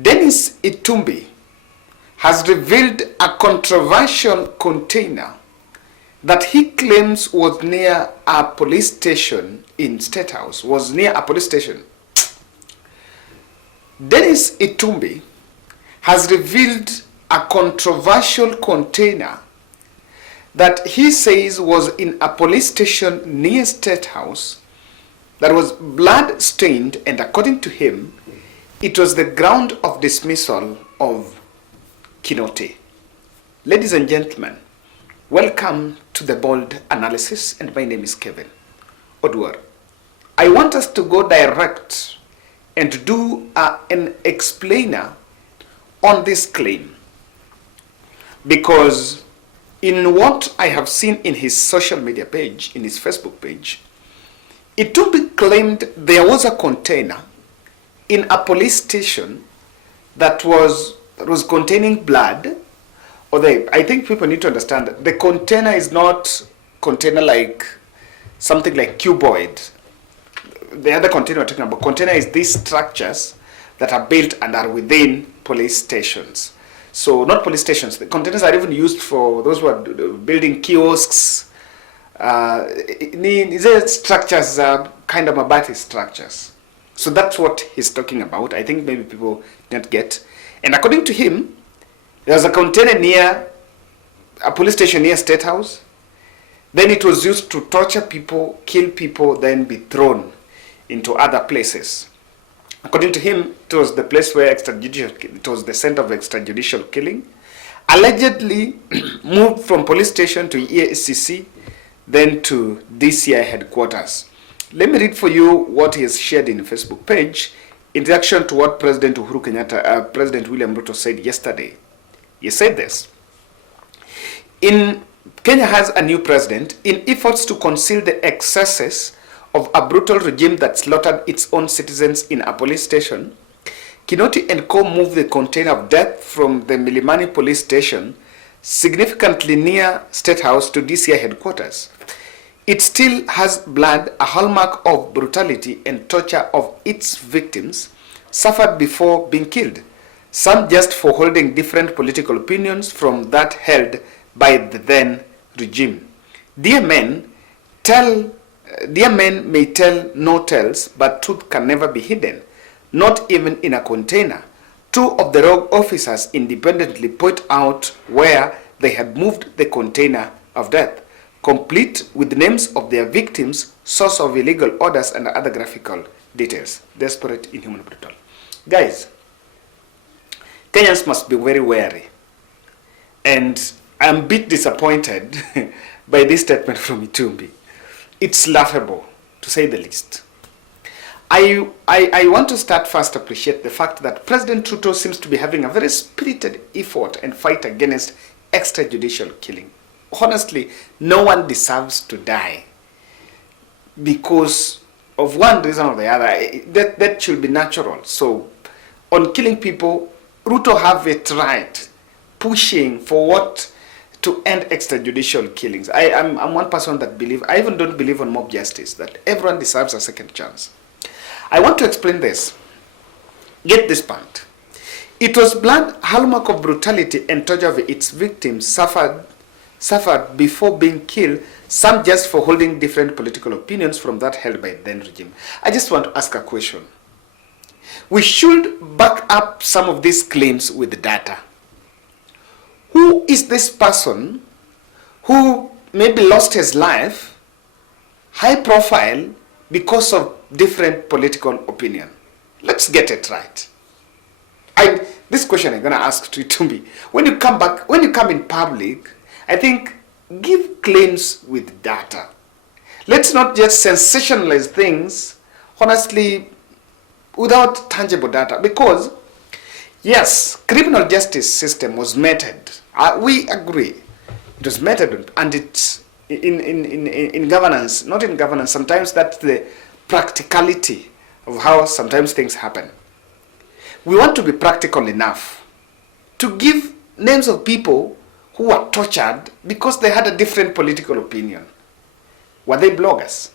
Dennis Itumbi has revealed a controversial container that he claims was near a police station in State House, was near a police station. Dennis Itumbi has revealed a controversial container that he says was in a police station near State House that was blood stained, and according to him, it was the ground of dismissal of Kinoti. Ladies and gentlemen, welcome to the Bold Analysis, and my name is Kevin Oduor. I want us to go direct and do an explainer on this claim, because in what I have seen in his social media page, in his Facebook page, Itumbi claimed there was a container in a police station that was containing blood. I think people need to understand that the container is not container like something like cuboid. The other container we're talking about, container is these structures that are built and are within police stations. So not police stations, the containers are even used for those who are building kiosks. These structures are kind of mabati structures. So that's what he's talking about. I think maybe people didn't get. And according to him, there was a container near a police station near State House. Then it was used to torture people, kill people, then be thrown into other places. According to him, it was the place where it was the center of extrajudicial killing. Allegedly moved from police station to EACC, then to DCI headquarters. Let me read for you what he has shared in the Facebook page in reaction to what President Uhuru Kenyatta, President William Ruto said yesterday. He said this: Kenya has a new president. In efforts to conceal the excesses of a brutal regime that slaughtered its own citizens in a police station, Kinoti and co. moved the container of death from the Milimani police station significantly near State House to DCI headquarters. It still has blood, a hallmark of brutality and torture of its victims suffered before being killed, some just for holding different political opinions from that held by the then regime. Dear men may tell no tales, but truth can never be hidden, not even in a container. Two of the rogue officers independently point out where they had moved the container of death, complete with names of their victims, source of illegal orders, and other graphical details. Desperate, inhuman, brutal. Guys, Kenyans must be very wary. And I'm a bit disappointed by this statement from Itumbi. It's laughable, to say the least. I want to start first to appreciate the fact that President Ruto seems to be having a very spirited effort and fight against extrajudicial killing. Honestly, no one deserves to die because of one reason or the other. That should be natural. So, on killing people, Ruto have it right, pushing for what to end extrajudicial killings. I'm one person that I even don't believe on mob justice, that everyone deserves a second chance. I want to explain this. Get this part. It was blood, hallmark of brutality and torture of its victims suffered before being killed, some just for holding different political opinions from that held by the then regime. I just want to ask a question. We should back up some of these claims with data. Who is this person who maybe lost his life, high profile, because of different political opinion? Let's get it right. This question I'm going to ask to Itumbi. When you come in public, I think give claims with data. Let's not just sensationalize things, honestly, without tangible data. Because, yes, criminal justice system was meted. We agree. It was meted, and it's in governance, not in governance. Sometimes that's the practicality of how sometimes things happen. We want to be practical enough to give names of people who were tortured because they had a different political opinion. Were they bloggers?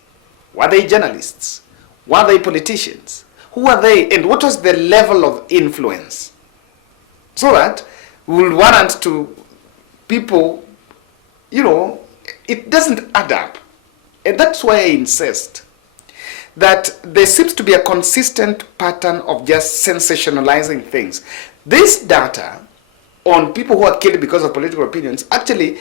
Were they journalists? Were they politicians? Who are they and what was the level of influence? So that will warrant to people, it doesn't add up. And that's why I insist that there seems to be a consistent pattern of just sensationalizing things. This data on people who are killed because of political opinions, actually,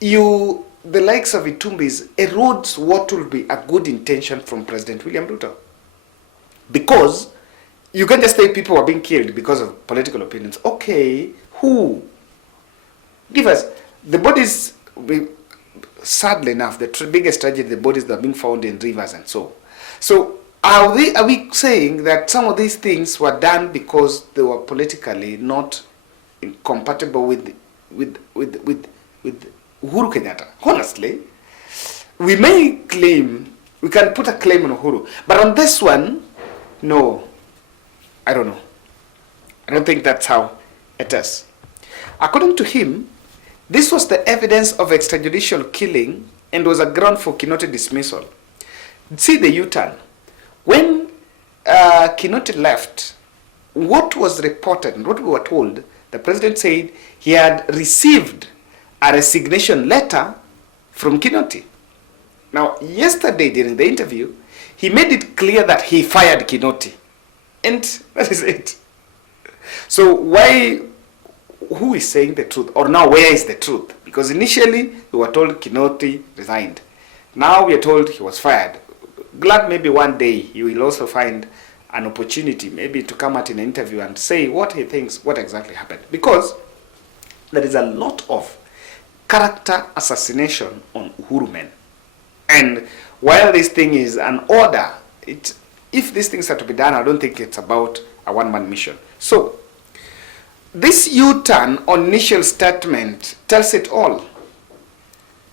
the likes of Itumbis erodes what will be a good intention from President William Ruto. Because you can just say people are being killed because of political opinions. Okay, who? Give us the bodies. Sadly enough, the biggest tragedy, the bodies that are being found in rivers and so. So are we saying that some of these things were done because they were politically not compatible with Uhuru Kenyatta? Honestly, we may claim, we can put a claim on Uhuru, but on this one, no, I don't know. I don't think that's how it is. According to him, this was the evidence of extrajudicial killing and was a ground for Kinoti dismissal. See the U-turn. When Kinoti left, what was reported and what we were told, the president said he had received a resignation letter from Kinoti. Now, yesterday during the interview, he made it clear that he fired Kinoti. And that is it. So who is saying the truth? Or now where is the truth? Because initially we were told Kinoti resigned. Now we are told he was fired. Glad maybe one day he will also find an opportunity maybe to come out in an interview and say what he thinks, what exactly happened. Because there is a lot of character assassination on Uhuru men. And while this thing is an order, if these things are to be done, I don't think it's about a one-man mission. So this U-turn on initial statement tells it all.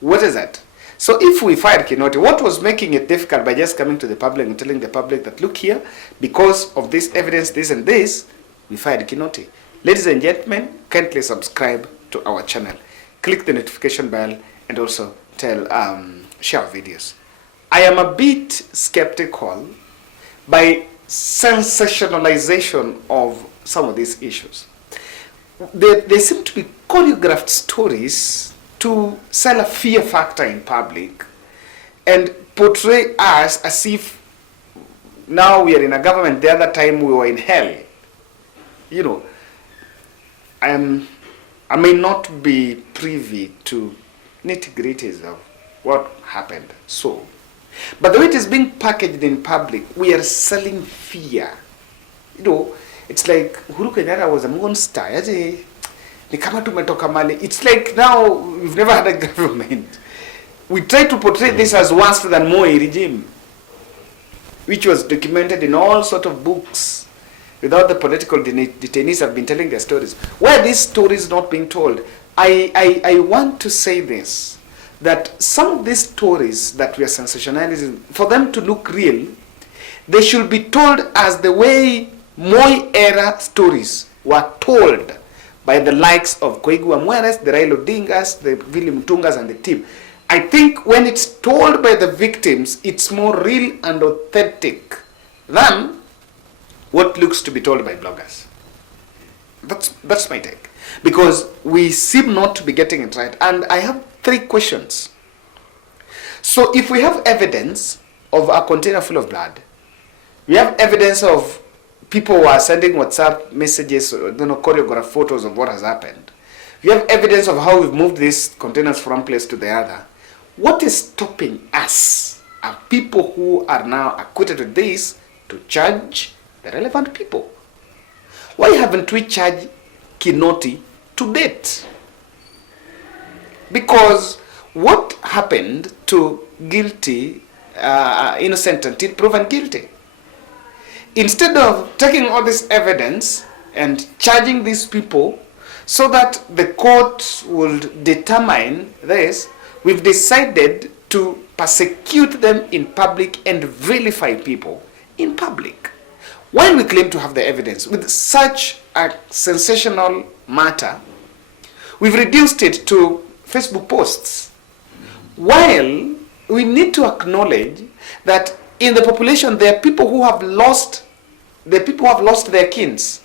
What is that? So if we fired Kinoti, what was making it difficult by just coming to the public and telling the public that, look here, because of this evidence, this and this, we fired Kinoti. Ladies and gentlemen, kindly subscribe to our channel. Click the notification bell and also share videos. I am a bit skeptical by sensationalization of some of these issues. There seem to be choreographed stories to sell a fear factor in public and portray us as if now we are in a government, the other time we were in hell. I may not be privy to nitty-gritties of what happened. So, but the way it is being packaged in public, we are selling fear. It's like Uhuru Kenyatta was a monster. It's like now we've never had a government. We try to portray this as worse than Moi regime, which was documented in all sort of books. Without the political detainees have been telling their stories. Why are these stories not being told? I want to say this, that some of these stories that we are sensationalizing, for them to look real, they should be told as the way Moi era stories were told by the likes of Koigu Amweres, the Raila Odingas, the Vili Mutungas and the team. I think when it's told by the victims, it's more real and authentic than what looks to be told by bloggers. That's my take. Because we seem not to be getting it right. And I have 3 questions. So if we have evidence of a container full of blood, we have evidence of people who are sending WhatsApp messages, choreographed photos of what has happened. We have evidence of how we've moved these containers from one place to the other. What is stopping us, people who are now acquitted of this, to charge the relevant people? Why haven't we charged Kinoti to date? Because what happened to guilty, innocent until proven guilty? Instead of taking all this evidence and charging these people so that the court will determine this, we've decided to persecute them in public and vilify people in public. While we claim to have the evidence with such a sensational matter, we've reduced it to Facebook posts. While we need to acknowledge that in the population there are people who have lost the people who have lost their kins.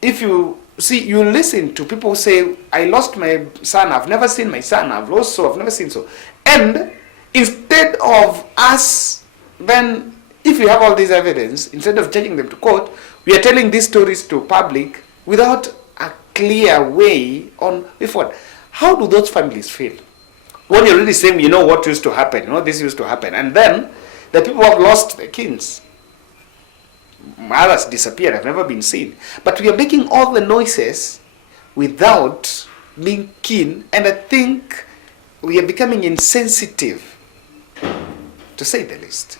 If you see, you listen to people who say, I lost my son, I've never seen my son, I've lost so, I've never seen so. And instead of us, then, if you have all this evidence, instead of taking them to court, we are telling these stories to public without a clear way on before. How do those families feel? When you're really saying, you know what used to happen, you know this used to happen, and then the people have lost their kins. Others disappeared, have never been seen. But we are making all the noises without being keen, and I think we are becoming insensitive, to say the least.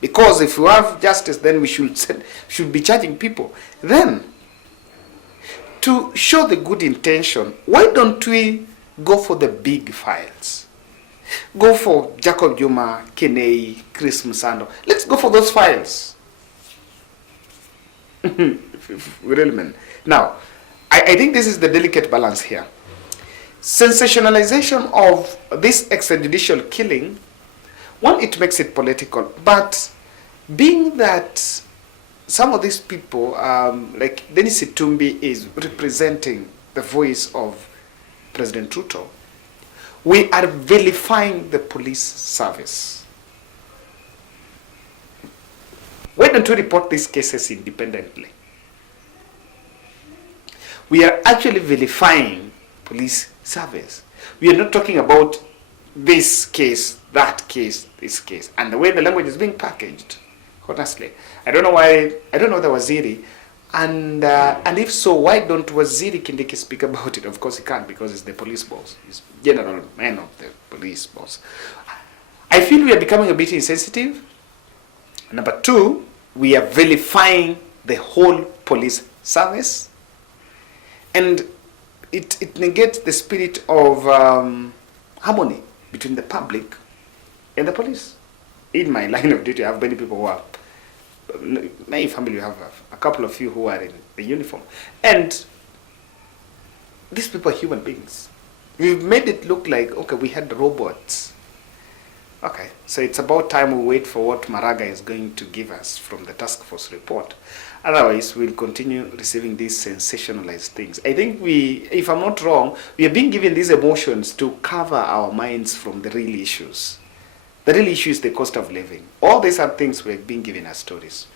Because if we have justice, then we should be charging people. Then, to show the good intention, why don't we go for the big files? Go for Jacob Juma, Kenei, Chris Musando. Let's go for those files. Really, man. Now, I think this is the delicate balance here. Sensationalization of this extrajudicial killing, one, it makes it political, but being that some of these people, like Dennis Itumbi, is representing the voice of President Ruto, we are vilifying the police service. Why don't we report these cases independently? We are actually vilifying police service. We are not talking about this case, that case, this case, and the way the language is being packaged. Honestly, I don't know why. I don't know the Waziri, and if so, why don't Waziri Kindiki speak about it? Of course, he can't because he's the police boss. He's general man of the police boss. I feel we are becoming a bit insensitive. Number two, we are vilifying the whole police service, and it negates the spirit of harmony between the public and the police. In my line of duty, I have many people who are, my family, have a couple of you who are in the uniform, and these people are human beings. We've made it look like, okay, we had robots. Okay, so it's about time we wait for what Maraga is going to give us from the task force report. Otherwise, we'll continue receiving these sensationalized things. I think if I'm not wrong, we are being given these emotions to cover our minds from the real issues. The real issue is the cost of living. All these are things we're being given as stories.